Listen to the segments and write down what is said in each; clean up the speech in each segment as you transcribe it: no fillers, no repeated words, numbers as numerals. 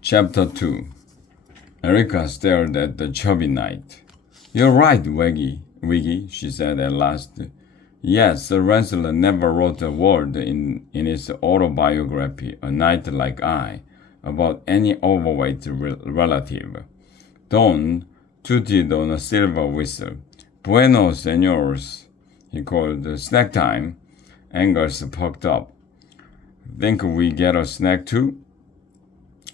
Chapter 2. Erica stared at the chubby knight. "You're right, Wiggy, she said at last. Yes, Sir Lancelot never wrote a word in his autobiography, A Knight Like I, about any overweight relative. Don tooted on a silver whistle. Bueno, senors, he called. Snack time. Angers perked up. Think we get a snack too?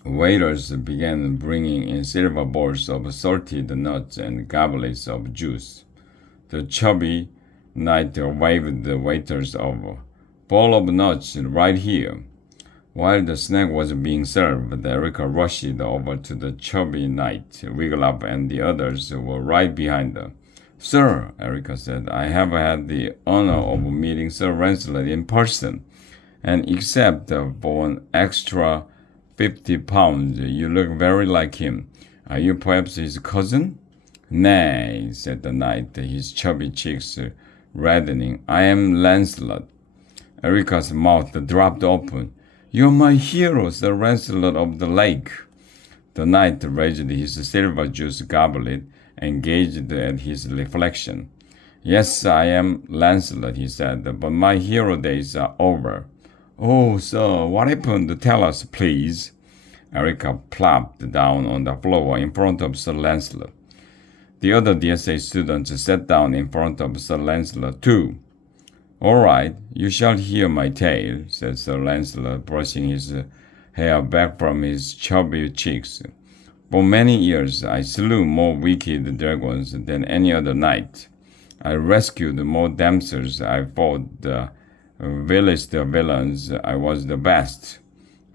Waiters began bringing in silver bowls of salted nuts and goblets of juice. The chubby knight waved the waiters over. "Bowl of nuts right here." While the snack was being served, Erica rushed over to the chubby knight. Wiglaf and the others were right behind her. "Sir," Erica said, "I have had the honor of meeting Sir Lancelot in person, and except for an extra 50 pounds, you look very like him. Are you perhaps his cousin?" "Nay," said the knight, his chubby cheeks reddening. "I am Lancelot." Erica's mouth dropped open. "You're my hero, Sir Lancelot of the Lake." The knight raised his silver juice goblet and gazed at his reflection. "Yes, I am Lancelot," he said, "but my hero days are over." "Oh, sir, what happened? Tell us, please." Erica plopped down on the floor in front of Sir Lancelot. The other DSA students sat down in front of Sir Lancelot too. "All right, you shall hear my tale," said Sir Lancelot, brushing his hair back from his chubby cheeks. "For many years I slew more wicked dragons than any other knight. I rescued more damsels. I fought the vilest villains. I was the best.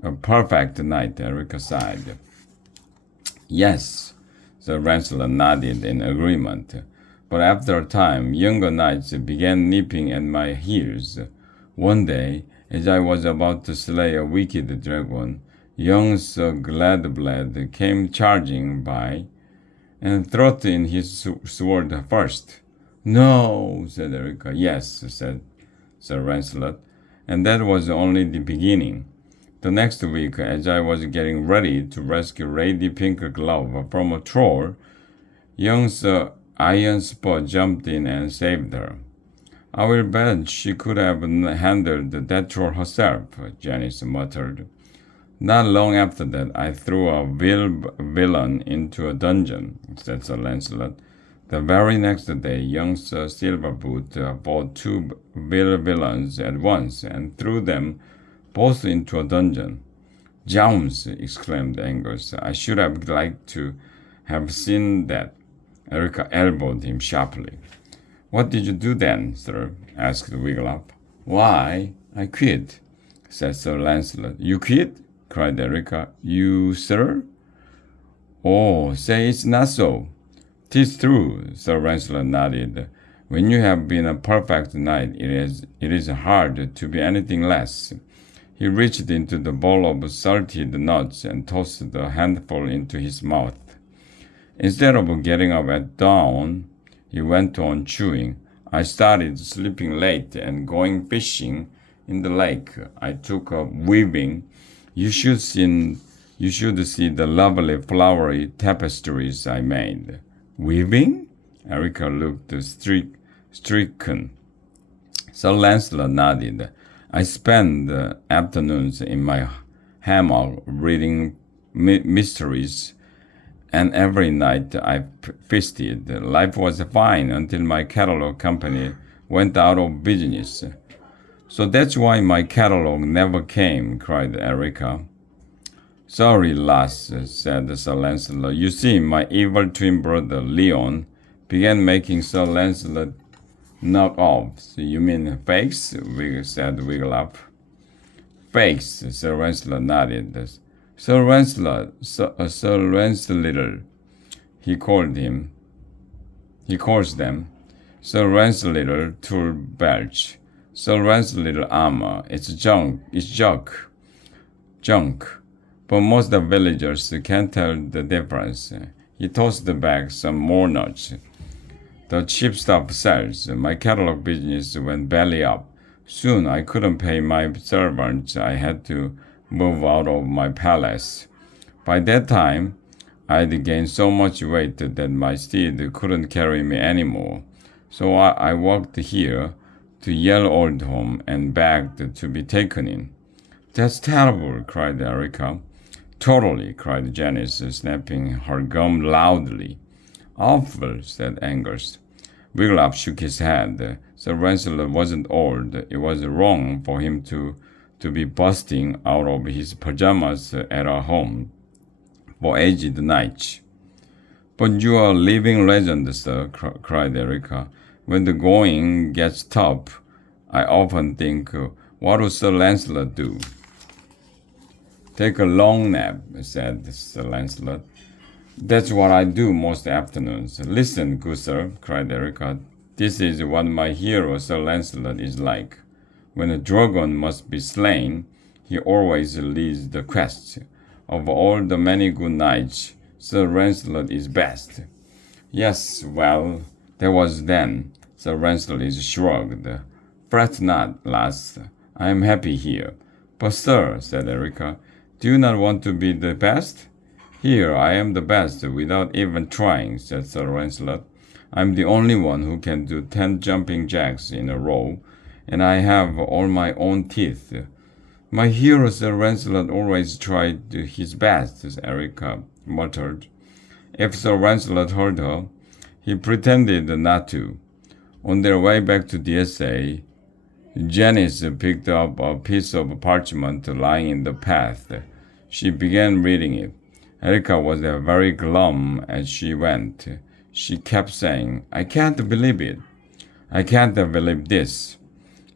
A perfect knight," Erica sighed. "Yes," Sir Lancelot nodded in agreement. "But after a time, younger knights began nipping at my heels. One day, as I was about to slay a wicked dragon, young Sir Gladblade came charging by and thrust in his sword first." "No," said Erica. "Yes," said Sir Lancelot, "and that was only the beginning. The next week, as I was getting ready to rescue Lady Pinkglove from a troll, young Sir Ironspur jumped in and saved her." "I will bet she could have handled that troll herself," Janice muttered. "Not long after that, I threw a villain into a dungeon," said Sir Lancelot. "The very next day, young Sir Silverboot fought two villains at once and threw them both into a dungeon." "Jones!" exclaimed Angus. "I should have liked to have seen that." Erica elbowed him sharply. "What did you do then, sir?" asked Wiglaf. "Why, I quit," said Sir Lancelot. "You quit?" cried Erica. "You, sir?" "Oh, say it's not so." "'Tis true," Sir Lancelot nodded. "When you have been a perfect knight, it is hard to be anything less." He reached into the bowl of salted nuts and tossed a handful into his mouth. "Instead of getting up at dawn," he went on chewing, "I started sleeping late and going fishing in the lake. I took up weaving. You should see the lovely flowery tapestries I made." "Weaving?" Erica looked stricken. Sir Lancelot nodded. "I spend afternoons in my hammock reading mysteries, and every night I feasted. Life was fine until my catalog company went out of business." "So that's why my catalog never came," cried Erica. "Sorry, lass," said Sir Lancelot. "You see, my evil twin brother, Leon, began making Sir Lancelot knock-offs." "You mean fakes?" said Wiglaf. "Fakes," Sir Lancelot nodded. Sir Lancelot, he calls them. Sir Lancelot tool belch. Sir Lancelot armor. It's junk. But most of the villagers can't tell the difference." He tossed back some more nuts. "The cheap stuff sells. My catalog business went belly up. Soon I couldn't pay my servants. I had to move out of my palace. By that time, I'd gained so much weight that my steed couldn't carry me anymore. So I walked here to Yale Old Home and begged to be taken in. That's terrible, cried Erica. Totally, cried Janice, snapping her gum loudly. Awful, said Angus. Wiglaf shook his head. Sir Lancelot wasn't old. It was wrong for him to be busting out of his pajamas at our home for aged knights. But you are a living legend, sir, cried Erica. When the going gets tough, I often think, what would Sir Lancelot do? Take a long nap, said Sir Lancelot. That's what I do most afternoons. Listen, good sir, cried Erica. This is what my hero Sir Lancelot is like. When a dragon must be slain, he always leads the quest. Of all the many good knights, Sir Lancelot is best. Yes, well, that was then. Sir Lancelot shrugged. Fret not, lass. I am happy here. But, sir, said Erica, do you not want to be the best? Here I am the best without even trying, said Sir Lancelot. I am the only one who can do 10 jumping jacks in a row, and I have all my own teeth. My hero Sir Lancelot always tried his best, Erica muttered. If Sir Lancelot heard her, he pretended not to. On their way back to DSA, Janice picked up a piece of parchment lying in the path. She began reading it. Erica was very glum as she went. She kept saying, I can't believe it. I can't believe this.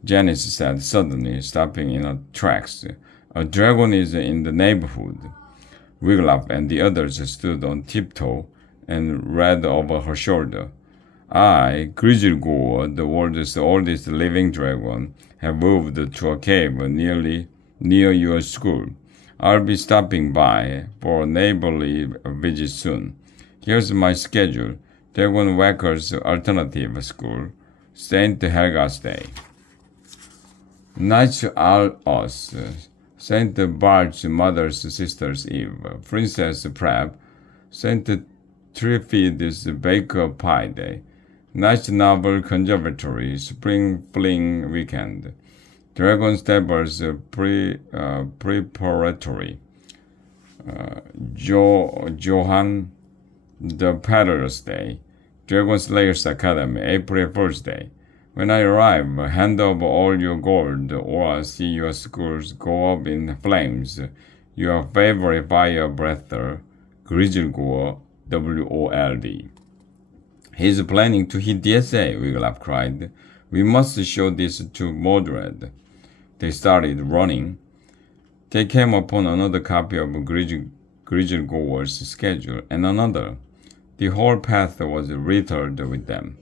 Janice said suddenly, stopping in her tracks. A dragon is in the neighborhood. Wiglaf and the others stood on tiptoe and read over her shoulder. I, Grizilgor, the world's oldest living dragon, have moved to a cave near your school. I'll be stopping by for a neighborly visit soon. Here's my schedule. Dragon Whacker's Alternative School, St. Helga's Day. Knights Us, St. Bart's Mother's Sister's Eve, Princess Prep, St. Trifid's Baker Pie Day, Knights Novel Conservatory, Spring Fling Weekend, Dragon Stabbers Preparatory, Johann the Peddler's Day, Dragon Slayers Academy, April 1st Day. When I arrive, hand over all your gold, or I'll see your schools go up in flames. Your favorite fire breather, Grizilgor, WOLD. He's planning to hit DSA, Wiglaf cried. We must show this to Mordred. They started running. They came upon another copy of Grizilgor's schedule, and another. The whole path was littered with them.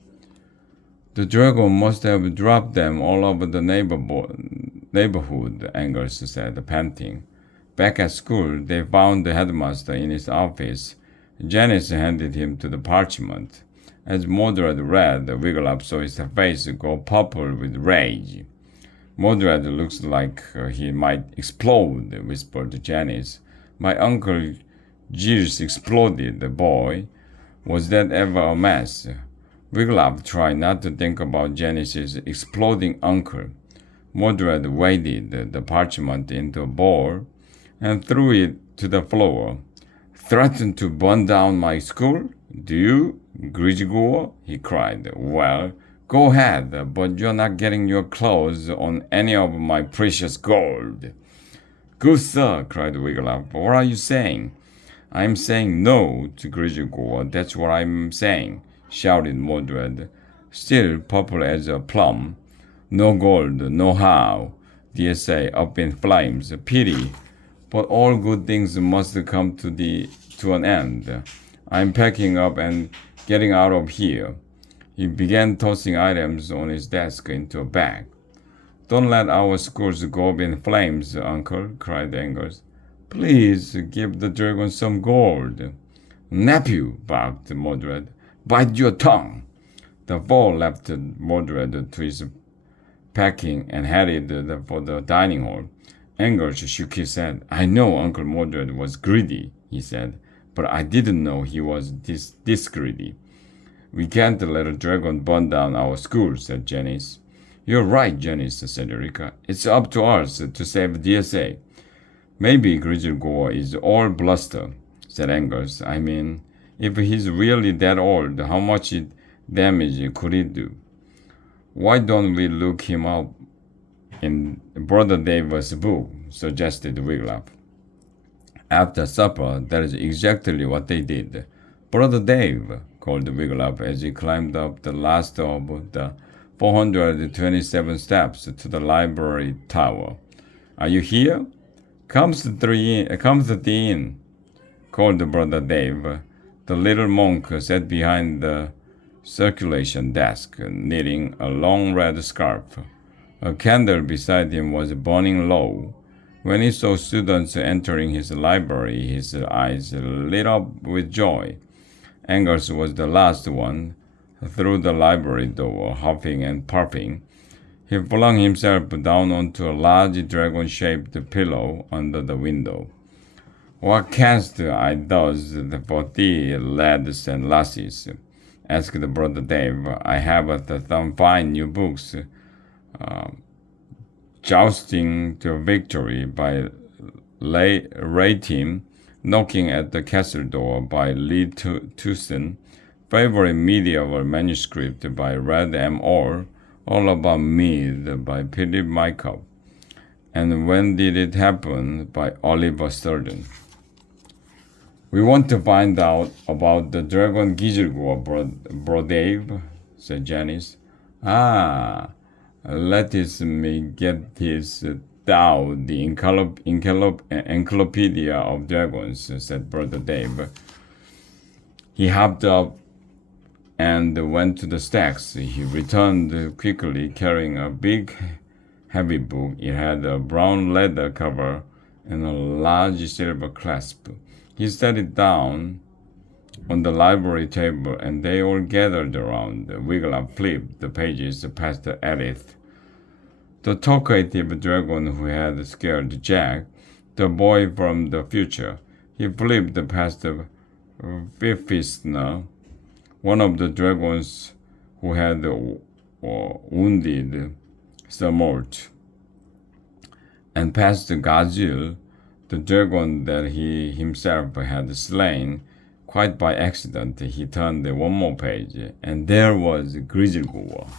The dragon must have dropped them all over the neighborhood, Angus said, panting. Back at school, they found the headmaster in his office. Janice handed him the parchment. As Mordred read, Wiglaf saw his face go purple with rage. Mordred looks like he might explode, whispered Janice. My uncle Giles exploded, boy. Was that ever a mess? Wiglaf tried not to think about Janice's exploding uncle. Mordred waded the parchment into a bowl and threw it to the floor. Threaten to burn down my school? Do you, Grizilgor? He cried. Well, go ahead, but you're not getting your claws on any of my precious gold. Good sir, cried Wiglaf. What are you saying? I'm saying no to Grizilgor, that's what I'm saying, shouted Mordred, still purple as a plum. No gold, no how. DSA up in flames. Pity. But all good things must come to an end. I'm packing up and getting out of here. He began tossing items on his desk into a bag. Don't let our schools go up in flames, uncle, cried Angus. Please give the dragon some gold. Nephew, barked Mordred. Bite your tongue. The four left Mordred to his packing and headed for the dining hall. Angus shook his head. I know Uncle Mordred was greedy. he said. But I didn't know he was this greedy. We can't let a dragon burn down our school, said Janice. You're right, Janice, said Eureka. It's up to us to save DSA. Maybe Grizzlegore is all bluster, said Angus. I mean, if he's really that old, how much damage could he do? Why don't we look him up in Brother Dave's book, suggested Wiglaf. After supper, that is exactly what they did. Brother Dave, called Wiglaf as he climbed up the last of the 427 steps to the library tower. Are you here? Come the in, called Brother Dave. The little monk sat behind the circulation desk, knitting a long red scarf. A candle beside him was burning low. When he saw students entering his library, his eyes lit up with joy. Angus was the last one through the library door, huffing and puffing. He flung himself down onto a large dragon-shaped pillow under the window. What canst I does for thee, lads and lassies? Asked Brother Dave. I have some fine new books. Jousting to Victory by Ray Tim, Knocking at the Castle Door by Lee Tucson, Favorite Medieval Manuscript by Red M. Orr, All About Mead by Philip Mycroft, and When Did It Happen by Oliver Sturgeon. We want to find out about the dragon Gizelgore, bro Dave, said Janice. Let me get this down, the Encyclopedia of Dragons, said Brother Dave. He hopped up and went to the stacks. He returned quickly, carrying a big, heavy book. It had a brown leather cover and a large silver clasp. He set it down on the library table, and they all gathered around. Wiglaf flipped the pages past Edith. The talkative dragon who had scared Jack, the boy from the future. He flipped past Fifisna, one of the dragons who had wounded Sir Mort, and past Gazil, the dragon that he himself had slain. Quite by accident, he turned one more page, and there was Grizzlegore.